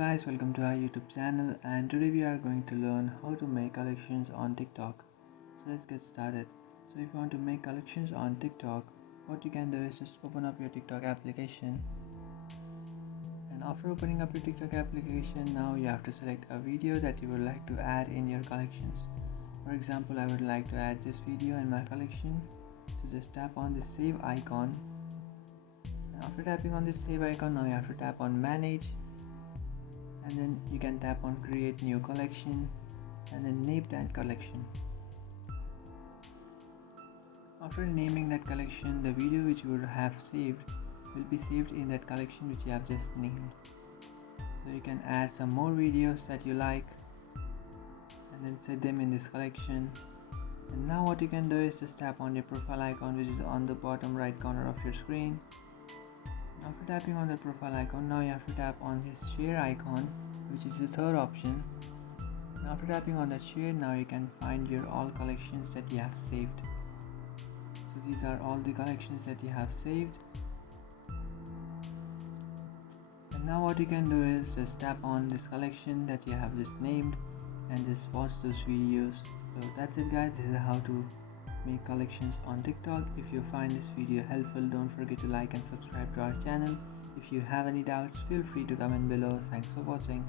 guys, welcome to our YouTube channel, and today we are going to learn how to make collections on TikTok. So let's get started. So if you want to make collections on TikTok, what you can do is just open up your TikTok application, and after opening up your TikTok application, now you have to select a video that you would like to add in your collections. For example, I would like to add this video in my collection, so just tap on the save icon. After tapping on this save icon, now you have to tap on manage, and then you can tap on create new collection and then name that collection. After naming that collection, the video which you would have saved will be saved in that collection which you have just named. So you can add some more videos that you like and then set them in this collection. And now what you can do is just tap on your profile icon, which is on the bottom right corner of your screen. After tapping on the profile icon, now you have to tap on this share icon, which is the third option. And after tapping on that share, now you can find your all collections that you have saved. So these are all the collections that you have saved. And now what you can do is just tap on this collection that you have just named and just watch those videos. So that's it guys, this is how to make collections on TikTok. If you find this video helpful, don't forget to like and subscribe to our channel. If you have any doubts, feel free to comment below. Thanks for watching.